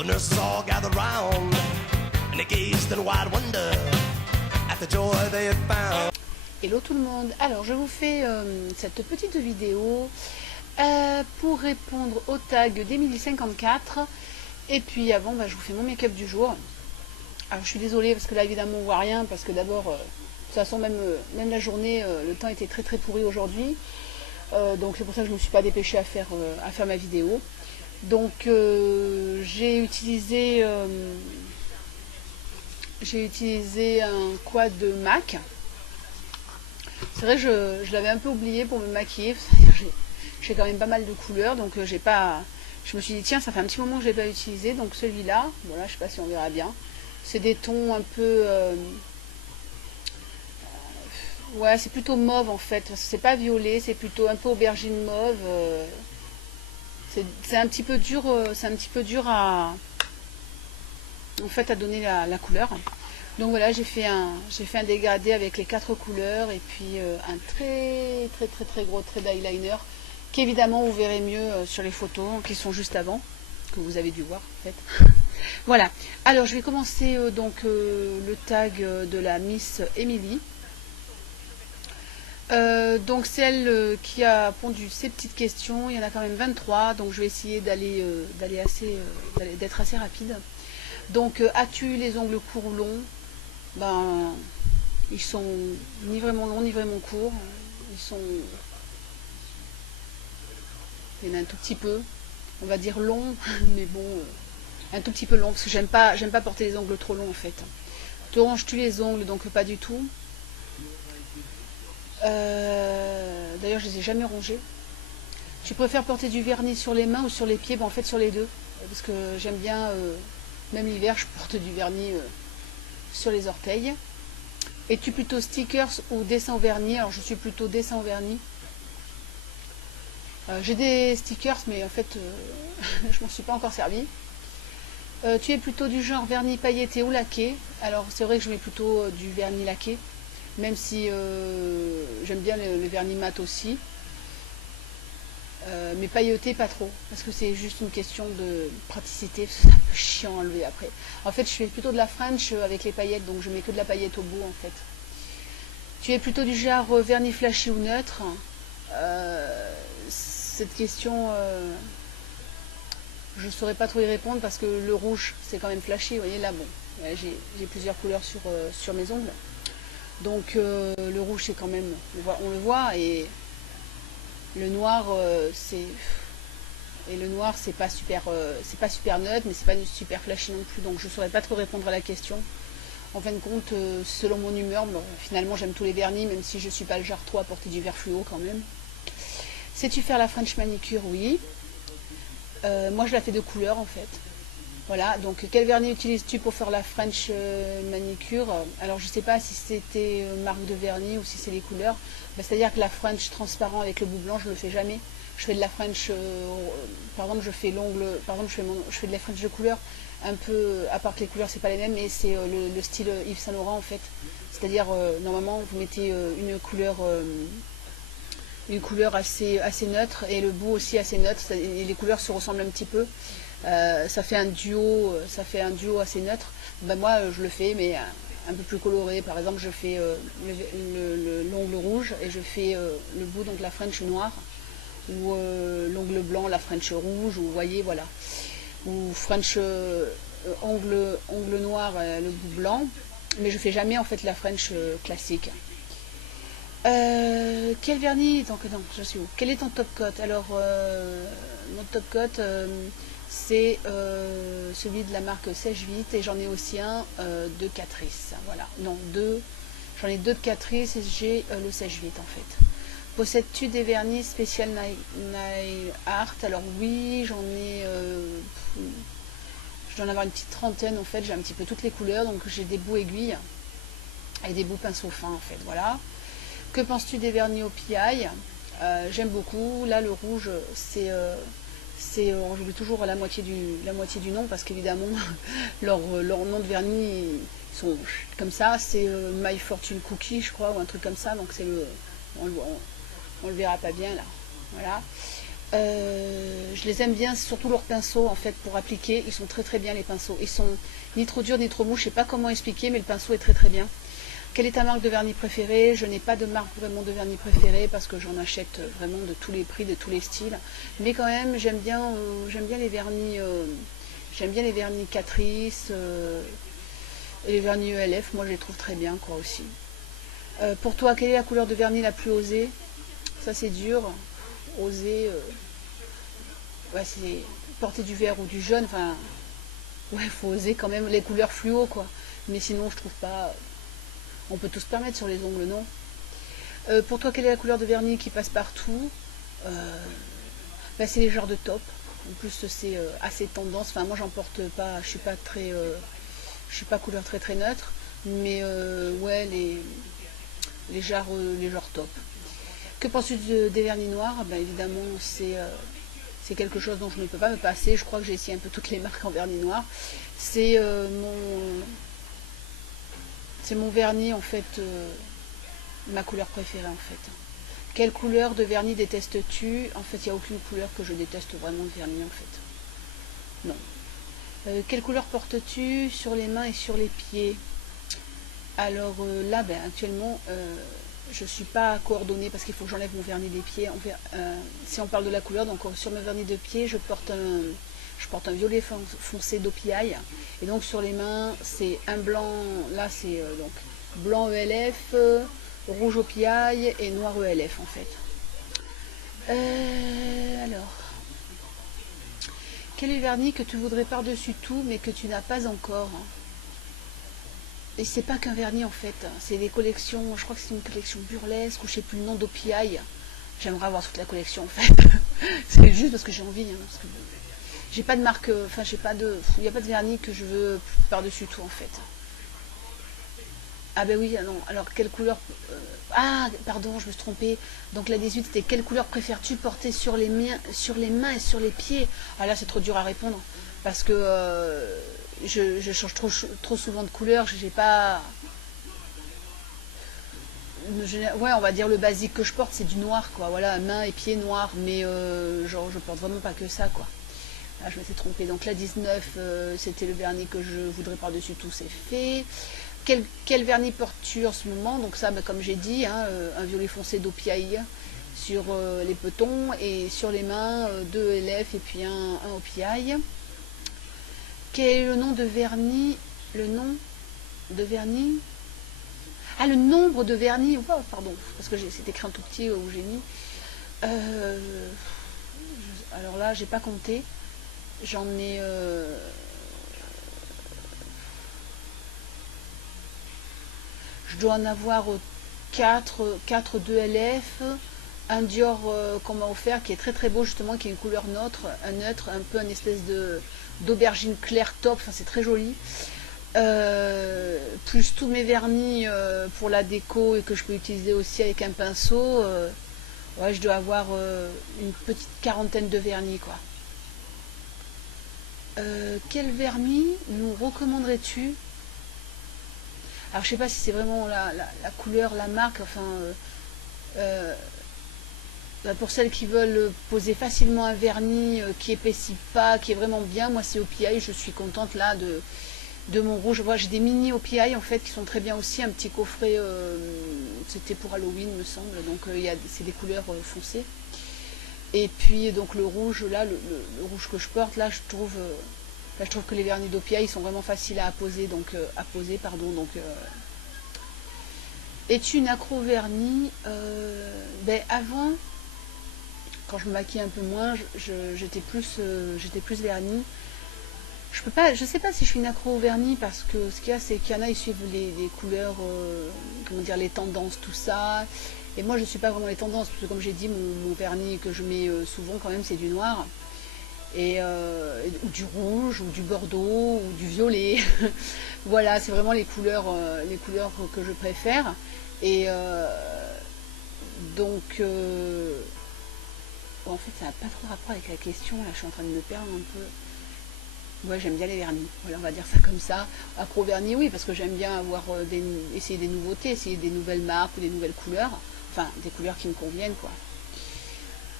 The nurses all gathered round, and they gazed in wide wonder at the joy they had found. Hello tout le monde, alors je vous fais cette petite vidéo pour répondre au tag d'Emily54 et puis avant je vous fais mon make-up du jour. Alors je suis désolée parce que là évidemment on voit rien parce que d'abord de toute façon même la journée le temps était très pourri aujourd'hui, donc c'est pour ça que je ne me suis pas dépêchée à faire ma vidéo. Donc j'ai utilisé un quad de MAC. C'est vrai, je l'avais un peu oublié pour me maquiller. J'ai quand même pas mal de couleurs, donc je me suis dit tiens, ça fait un petit moment que je l'ai pas utilisé, donc celui-là, voilà, je sais pas si on verra bien. C'est des tons un peu, ouais, c'est plutôt mauve en fait. C'est pas violet, c'est plutôt un peu aubergine mauve. C'est un petit peu dur, à donner la couleur. Donc voilà, j'ai fait un dégradé avec les 4 couleurs et puis un très gros trait d'eyeliner qu'évidemment vous verrez mieux sur les photos qui sont juste avant, que vous avez dû voir en fait. Voilà, alors je vais commencer le tag de la Miss Emily. Donc celle qui a pondu ces petites questions, il y en a quand même 23, donc je vais essayer d'être assez rapide. Donc as-tu les ongles courts ou longs? Ben, ils sont ni vraiment longs ni vraiment courts. Il y en a un tout petit peu, on va dire long, mais bon, un tout petit peu long parce que j'aime pas porter les ongles trop longs en fait. Te ronges-tu les ongles? Donc pas du tout. D'ailleurs je les ai jamais rongés. Tu préfères porter du vernis sur les mains ou sur les pieds? Ben, en fait sur les deux, parce que j'aime bien, même l'hiver je porte du vernis sur les orteils. Es-tu plutôt stickers ou dessin au vernis? Alors je suis plutôt dessin au vernis. J'ai des stickers mais en fait je m'en suis pas encore servi. Tu es plutôt du genre vernis pailleté ou laqué? Alors c'est vrai que je mets plutôt du vernis laqué, même si j'aime bien le vernis mat aussi, mais pailleté pas trop, parce que c'est juste une question de praticité, c'est un peu chiant à enlever après. En fait je fais plutôt de la French avec les paillettes, donc je mets que de la paillette au bout en fait. Tu es plutôt du genre vernis flashy ou neutre? Cette question je ne saurais pas trop y répondre parce que le rouge c'est quand même flashy, vous voyez là, bon, j'ai plusieurs couleurs sur mes ongles. Donc le rouge c'est quand même, on le voit, et le noir c'est pas super neutre, mais c'est pas super flashy non plus, donc je saurais pas trop répondre à la question. En fin de compte, selon mon humeur, bon, finalement j'aime tous les vernis, même si je suis pas le genre trop à porter du vert fluo quand même. Sais-tu faire la French manicure? Oui. Moi je la fais de couleur en fait. Voilà, donc quel vernis utilises-tu pour faire la French manicure? Alors je sais pas si c'était marque de vernis ou si c'est les couleurs. C'est-à-dire que la French transparent avec le bout blanc, je le fais jamais. Je fais de la French, par exemple je fais l'ongle, par exemple je fais de la French de couleur, un peu, à part que les couleurs c'est pas les mêmes, mais c'est le style Yves Saint Laurent en fait. C'est-à-dire normalement vous mettez une couleur assez neutre et le bout aussi assez neutre, et les couleurs se ressemblent un petit peu. Ça fait un duo assez neutre. Ben moi je le fais mais un peu plus coloré. Par exemple je fais l'ongle rouge et je fais le bout, donc la French noire, ou l'ongle blanc la French rouge, ou vous voyez, voilà, ou French ongle noir le bout blanc, mais je fais jamais en fait la French classique. Quel vernis? Donc non, je suis où? Quel est ton top coat? Alors mon top coat c'est celui de la marque Sèche Vite, et j'en ai aussi un de Catrice. Voilà, non, j'en ai deux de Catrice et j'ai le Sèche Vite en fait. Possèdes-tu des vernis spécial nail art? Alors oui, j'en ai, je dois en avoir une petite trentaine en fait. J'ai un petit peu toutes les couleurs, donc j'ai des bouts aiguilles et des bouts pinceau fin en fait. Voilà. Que penses-tu des vernis au PI? J'aime beaucoup. Là le rouge j'oublie toujours la moitié du nom parce qu'évidemment leur nom de vernis ils sont comme ça, c'est My Fortune Cookie je crois, ou un truc comme ça, donc c'est on le verra pas bien là, voilà. Je les aime bien, surtout leurs pinceaux en fait pour appliquer. Ils sont très très bien les pinceaux. Ils sont ni trop durs ni trop mous. Je sais pas comment expliquer, mais le pinceau est très très bien. Quelle est ta marque de vernis préférée? Je n'ai pas de marque vraiment de vernis préférée parce que j'en achète vraiment de tous les prix, de tous les styles. Mais quand même, j'aime bien les vernis. J'aime bien les vernis Catrice et les vernis ELF. Moi, je les trouve très bien quoi aussi. Pour toi, quelle est la couleur de vernis la plus osée? Ça, c'est dur. Oser, ouais, c'est porter du vert ou du jaune. Enfin, ouais, faut oser quand même les couleurs fluo quoi. Mais sinon, je trouve pas. On peut tout se permettre sur les ongles, non? Pour toi, quelle est la couleur de vernis qui passe partout? Bah, c'est les genres de top. En plus, c'est assez tendance. Enfin, moi, j'en porte pas. Je suis pas très. Je suis pas couleur très très neutre. Mais ouais, les genres top. Que penses-tu des vernis noirs? Ben, évidemment, c'est quelque chose dont je ne peux pas me passer. Je crois que j'ai essayé un peu toutes les marques en vernis noir. C'est mon vernis, en fait, ma couleur préférée, en fait. Quelle couleur de vernis détestes-tu? En fait, il n'y a aucune couleur que je déteste vraiment de vernis, en fait. Non. Quelle couleur portes-tu sur les mains et sur les pieds? Alors là, ben, actuellement, je ne suis pas coordonnée parce qu'il faut que j'enlève mon vernis des pieds. Si on parle de la couleur, donc sur mes vernis de pieds, je porte un violet foncé d'OPI. Et donc sur les mains, c'est un blanc, là c'est donc blanc ELF, rouge OPI et noir ELF en fait. Alors, quel est le vernis que tu voudrais par-dessus tout mais que tu n'as pas encore? Et c'est pas qu'un vernis en fait, c'est des collections, je crois que c'est une collection burlesque ou je sais plus le nom d'OPI. J'aimerais avoir toute la collection en fait. C'est juste parce que j'ai envie. Parce que j'ai pas de marque, enfin j'ai pas de. Il n'y a pas de vernis que je veux par-dessus tout en fait. Ah ben oui, ah non. Alors quelle couleur ah pardon, je me suis trompée. Donc la 18 c'était quelle couleur préfères-tu porter sur les mains et sur les pieds? Ah là c'est trop dur à répondre. Parce que je change trop souvent de couleur, j'ai pas. Ouais, on va dire le basique que je porte, c'est du noir, quoi. Voilà, mains et pieds noirs, mais genre, je porte vraiment pas que ça, quoi. Là, je m'étais trompée. Donc la 19, c'était le vernis que je voudrais par-dessus tout, c'est fait. Quel vernis portes-tu en ce moment? Donc ça, bah, comme j'ai dit, hein, un violet foncé d'OPI sur les petons et sur les mains, 2 LF et puis un OPI. Quel est le nom de vernis? Le nom de vernis? Ah, le nombre de vernis, oh, pardon, parce que c'est écrit un tout petit où j'ai mis. Alors là, j'ai pas compté. J'en ai. Je dois en avoir 4 2LF, un Dior qu'on m'a offert qui est très très beau justement, qui est une couleur neutre, un peu une espèce d'aubergine claire top, enfin c'est très joli. Plus tous mes vernis pour la déco et que je peux utiliser aussi avec un pinceau, ouais, je dois avoir une petite quarantaine de vernis quoi. Quel vernis nous recommanderais-tu? Alors je sais pas si c'est vraiment la couleur, la marque, enfin pour celles qui veulent poser facilement un vernis qui épaissit pas, qui est vraiment bien, moi c'est OPI, je suis contente là de mon rouge. Voilà, j'ai des mini OPI en fait qui sont très bien aussi, un petit coffret, c'était pour Halloween me semble, donc c'est des couleurs foncées. Et puis donc le rouge là, le rouge que je porte là, je trouve que les vernis d'OPI sont vraiment faciles à poser, donc es-tu une accro vernis? Ben avant, quand je me maquillais un peu moins, j'étais plus vernis. Je sais pas si je suis une accro au vernis parce que ce qu'il y a, c'est qu'il y en a, ils suivent les couleurs, comment dire, les tendances, tout ça. Et moi, je suis pas vraiment les tendances parce que comme j'ai dit, mon vernis que je mets souvent quand même, c'est du noir. Ou du rouge, ou du bordeaux, ou du violet. Voilà, c'est vraiment les couleurs que je préfère. Et donc, bon, en fait, ça n'a pas trop rapport avec la question. Là, je suis en train de me perdre un peu. Ouais, j'aime bien les vernis. Voilà, on va dire ça comme ça. Accro vernis, oui, parce que j'aime bien avoir essayer des nouveautés, essayer des nouvelles marques ou des nouvelles couleurs. Enfin, des couleurs qui me conviennent, quoi.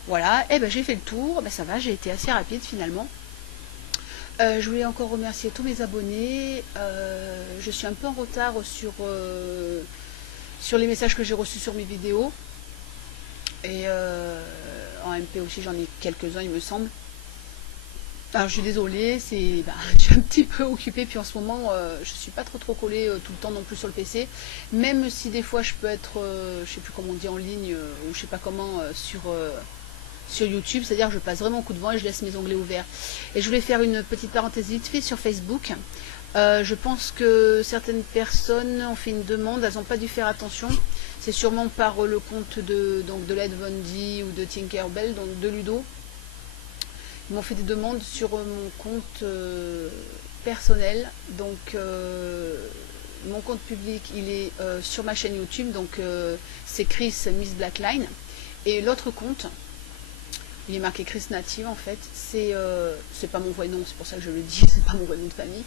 Voilà, et ben j'ai fait le tour, ben ça va, j'ai été assez rapide finalement. Je voulais encore remercier tous mes abonnés. Je suis un peu en retard sur les messages que j'ai reçus sur mes vidéos. Et en MP aussi, j'en ai quelques-uns, il me semble. Alors, je suis désolée, je suis un petit peu occupée, puis en ce moment, je suis pas trop collée tout le temps non plus sur le PC. Même si des fois, je peux être, je sais plus comment on dit en ligne, ou je sais pas comment, sur YouTube, c'est-à-dire que je passe vraiment au coup de vent et je laisse mes onglets ouverts. Et je voulais faire une petite parenthèse vite fait sur Facebook. Je pense que certaines personnes ont fait une demande, elles n'ont pas dû faire attention. C'est sûrement par le compte de Led Bundy ou de Tinkerbell, donc de Ludo. Ils m'ont fait des demandes sur mon compte personnel. Donc mon compte public, il est sur ma chaîne YouTube, donc c'est Chris Miss Blackline. Et l'autre compte, il est marqué Chris Native en fait, c'est pas mon vrai nom, c'est pour ça que je le dis, c'est pas mon vrai nom de famille.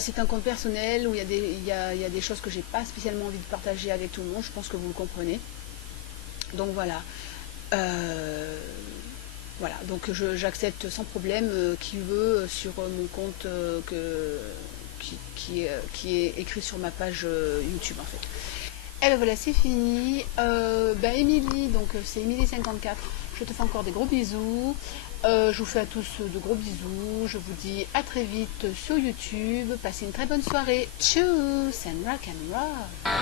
C'est un compte personnel où il y a des choses que j'ai pas spécialement envie de partager avec tout le monde, je pense que vous le comprenez. Donc voilà. Voilà, donc j'accepte sans problème qui veut sur mon compte qui est écrit sur ma page YouTube en fait. Et ben voilà, c'est fini. Émilie, donc c'est Émilie54. Je te fais encore des gros bisous. Je vous fais à tous de gros bisous. Je vous dis à très vite sur YouTube. Passez une très bonne soirée. Tchuss and rock and roll.